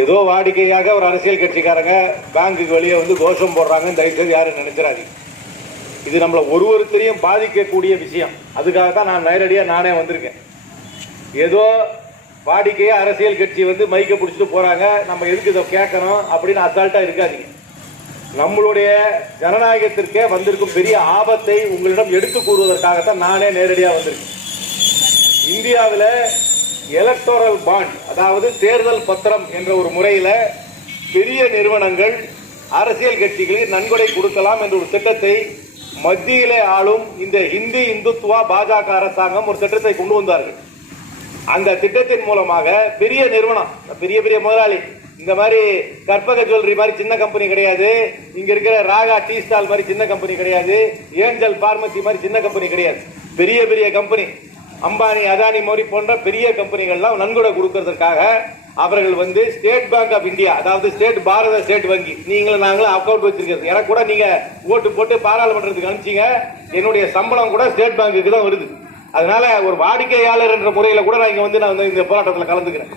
ஏதோ வாடிக்கையாக ஒரு அரசியல் கட்சிக்காரங்க பேங்குக்கு வெளியே வந்து கோஷம் போடுறாங்க, தயவுசெய்து யாரும் நினைச்சிடாதீங்க. இது நம்மளை ஒருத்தரையும் பாதிக்கக்கூடிய விஷயம். அதுக்காக தான் நான் நேரடியாக நானே வந்திருக்கேன். ஏதோ வாடிக்கையா அரசியல் கட்சி வந்து மைக்க பிடிச்சிட்டு போறாங்க, நம்ம எதுக்கு இதை கேட்கணும் அப்படின்னு அசால்ட்டா இருக்காதீங்க. நம்மளுடைய ஜனநாயகத்திற்கே வந்திருக்கும் பெரிய ஆபத்தை உங்களிடம் எடுத்து கூறுவதற்காகத்தான் நானே நேரடியாக வந்திருக்கேன். இந்தியாவில் எலக்டோரல் பாண்ட், அதாவது தேர்தல் பத்திரம் என்ற ஒரு முறையில் பெரிய நிறுவனங்கள் அரசியல் கட்சிகளுக்கு நன்கொடை கொடுக்கலாம் என்ற ஒரு திட்டத்தை மத்தியிலே ஆளும் இந்த இந்தி இந்துத்துவா பாஜக அரசாங்கம் ஒரு திட்டத்தை கொண்டு வந்தார்கள். அந்த திட்டத்தின் மூலமாக பெரிய நிறுவனம், பெரிய பெரிய முதலாளி, இந்த மாதிரி கற்பக ஜுவல்லரி மாதிரி சின்ன கம்பெனி கிடையாது, இங்க இருக்கிற ராகா டீ ஸ்டால் மாதிரி சின்ன கம்பெனி கிடையாது, ஏஞ்சல் பார்மசி மாதிரி சின்ன கம்பெனி கிடையாது, பெரிய பெரிய கம்பெனி, அம்பானி அதானி மோடி போன்ற பெரிய கம்பெனிகள்லாம் நன்கொடை கொடுக்கறதுக்காக அவர்கள் வந்து ஸ்டேட் பேங்க் ஆஃப் இந்தியா, அதாவது பாரத ஸ்டேட் வங்கி, நீங்களும் நாங்களும் அக்கௌண்ட் வச்சிருக்கிறது, எனக்கு கூட நீங்க ஓட்டு போட்டு பாராளுமன்றத்துக்கு அனுப்பிச்சீங்க, என்னுடைய சம்பளம் கூட ஸ்டேட் பேங்குக்கு தான் வருது. அதனால ஒரு வாடிக்கையாளர் என்ற முறையில கூட நான் இந்த போராட்டத்தில் கலந்துக்கிறேன்.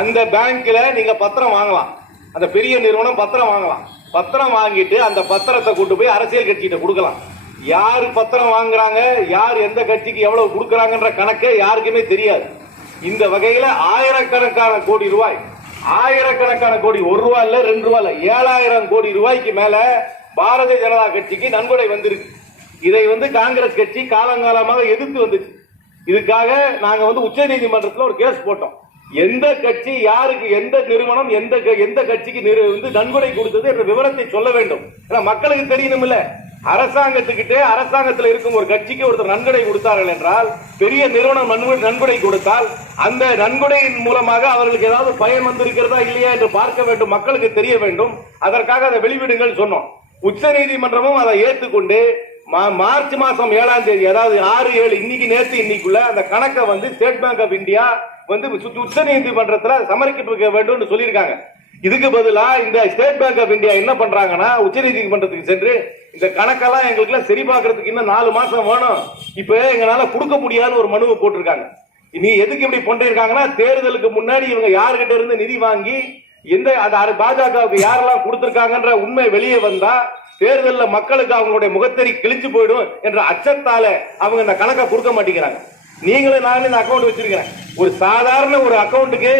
அந்த பேங்க்ல நீங்க பத்திரம் வாங்கலாம், அந்த பெரிய நிறுவனம் பத்திரம் வாங்கலாம், பத்திரம் வாங்கிட்டு அந்த பத்திரத்தை கொண்டு போய் அரசியல் கட்சிகிட்ட கொடுக்கலாம். யாரு பத்திரம் வாங்குறாங்க, யார் எந்த கட்சிக்கு எவ்வளவு கொடுக்கறாங்கன்ற கணக்கே யாருக்குமே தெரியாது. இந்த வகையில ஆயிரக்கணக்கான கோடி ரூபாய், ஆயிரக்கணக்கான கோடி, 1 ரூபா இல்ல 2 ரூபா இல்ல, 7000 கோடி ரூபாய்க்கு மேல பாரதிய ஜனதா கட்சிக்கு நன்கொடை வந்திருக்கு. இதை வந்து காங்கிரஸ் கட்சி காலங்காலமாக எதிர்த்து வந்துச்சு. இதுக்காக நாங்க உச்ச நீதிமன்றத்தில் ஒரு கேஸ் போட்டோம். எந்த கட்சி யாருக்கு, எந்த நிறுவனம் எந்த கட்சிக்கு நன்கொடை கொடுத்தது என்ற விவரத்தை சொல்ல வேண்டும். மக்களுக்கு தெரியணும் இல்ல. அரசாங்கத்துக்கிட்டே, அரசாங்கத்தில் இருக்கும் ஒரு கட்சிக்கு ஒருத்தர் நன்கொடை கொடுத்தார்கள் என்றால், பெரிய நிறுவனம் நன்கொடை கொடுத்தால் அந்த நன்கொடையின் மூலமாக அவர்களுக்கு ஏதாவது பயன் வந்திருக்கிறதா இல்லையா என்று பார்க்க வேண்டும், மக்களுக்கு தெரிய வேண்டும். அதற்காக அதை வெளிவிடுங்கள் சொன்னோம். உச்ச நீதிமன்றமும் அதை ஏற்றுக்கொண்டு மார்ச் மாசம் 7ஆம் தேதி, அதாவது 6-7 இன்னைக்குள்ள அந்த கணக்கை ஸ்டேட் பேங்க் ஆஃப் இந்தியா உச்ச நீதிமன்றத்தில் சமர்ப்பிக்க வேண்டும் சொல்லியிருக்காங்க. இதுக்கு பதிலா இந்த ஸ்டேட் பேங்க் ஆஃப் இந்தியா என்ன பண்றாங்கன்னா, உச்ச நீதிமன்றத்துக்கு சென்று இந்த கணக்கெல்லாம் எங்களுக்கு சரி பார்க்கறதுக்கு இன்னும் 4 மாசம் வேணும், இப்ப எங்களால கொடுக்க முடியாதுன்னு ஒரு மனுவை போட்டிருக்காங்க. நீ எதுக்கு இப்படி பண்ணிருக்காங்கன்னா, தேர்தலுக்கு முன்னாடி இவங்க யாருகிட்ட இருந்து நிதி வாங்கி எந்த பாஜகவுக்கு யாரெல்லாம் கொடுத்திருக்காங்கன்ற உண்மை வெளியே வந்தா தேர்தலில் மக்களுக்கு அவங்களுடைய முகத்தறி கிழிச்சு போயிடும் என்ற அச்சத்தால அவங்க இந்த கணக்கை கொடுக்க மாட்டேங்கிறாங்க. நீங்களும் நானும் இந்த அக்கௌண்ட் வச்சிருக்கிறேன். ஒரு சாதாரண ஒரு அக்கௌண்ட்டுக்கு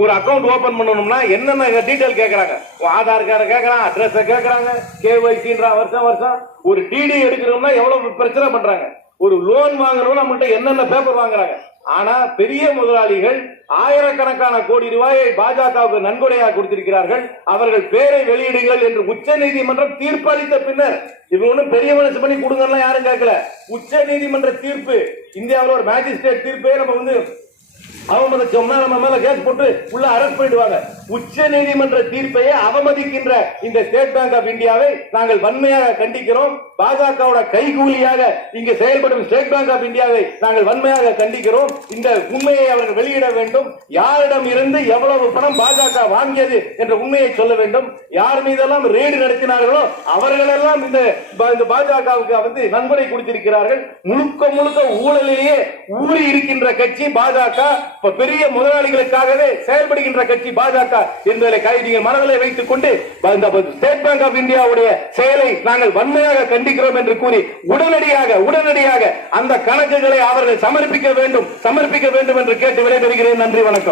ஒரு அக்கௌண்ட் ஓபன் பண்ணணும்னா என்னென்ன டீடைல் கேட்கறாங்க, ஆதார் கார்டு கேட்கறாங்க, அட்ரஸ் கேட்கறாங்க, கேஒய்சின்ற வருஷம் ஒரு டிடி எடுக்கணும்னா எவ்வளவு பிரச்சனை பண்றாங்க, ஒரு லோன் வாங்கணும்னா நம்மகிட்ட என்னென்ன பேப்பர் வாங்குறாங்க. ஆனா பெரிய முதலாளிகள் ஆயிரக்கணக்கான கோடி ரூபாயை பாஜகவுக்கு நன்கொடையாக கொடுத்திருக்கிறார்கள். அவர்கள் பேரை வெளியிடுங்கள் என்று உச்ச நீதிமன்றம் தீர்ப்பளித்த பின்னர், இவங்க ஒன்னும் பெரிய மனசு பண்ணி கொடுங்கலாம் யாரும் கேட்கல. உச்ச நீதிமன்ற தீர்ப்பு, இந்தியாவில் ஒரு மேஜிஸ்ட்ரேட் தீர்ப்பே நம்ம அவமதிச்சோம்னா நம்ம மேல கேஸ் போட்டு உள்ள அரெஸ்ட் பண்ணிடுவாங்க. உச்ச நீதிமன்ற தீர்ப்பையே அவமதிக்கின்ற இந்த ஸ்டேட் பேங்க் ஆஃப் இந்தியாவை நாங்கள் வன்மையாக கண்டிக்கிறோம். பாஜகவோட கைகூலியாக இங்கு செயல்படும் ஸ்டேட் பேங்க் ஆஃப் இந்தியாவை நாங்கள் வன்மையாக கண்டிக்கிறோம். இந்த உண்மையை அவர்கள் வெளியிட வேண்டும். யாரிடம் இருந்து எவ்வளவு பணம் பாஜக வாங்கியது என்ற உண்மையை சொல்ல வேண்டும். யார் மீதெல்லாம் ரெய்டு நடத்தினார்களோ அவர்களெல்லாம் இந்த பாஜகவுக்கு நன்கொடை கொடுத்திருக்கிறார்கள். முழுக்க ஊழலிலேயே ஊறி இருக்கின்ற கட்சி பாஜக. பெரிய முதலாளிகளுக்காகவே செயல்படுகின்ற கட்சி பாஜக என்பதை நீங்கள் மனதிலே வைத்துக் கொண்டு ஸ்டேட் பேங்க் ஆஃப் இந்தியாவுடைய செயலை நாங்கள் வன்மையாக கண்டிக்கிறோம் என்று கூறி உடனடியாக அந்த கணக்குகளை அவர்கள் சமர்ப்பிக்க வேண்டும் என்று கேட்டு விடைபெறுகிறேன். நன்றி, வணக்கம்.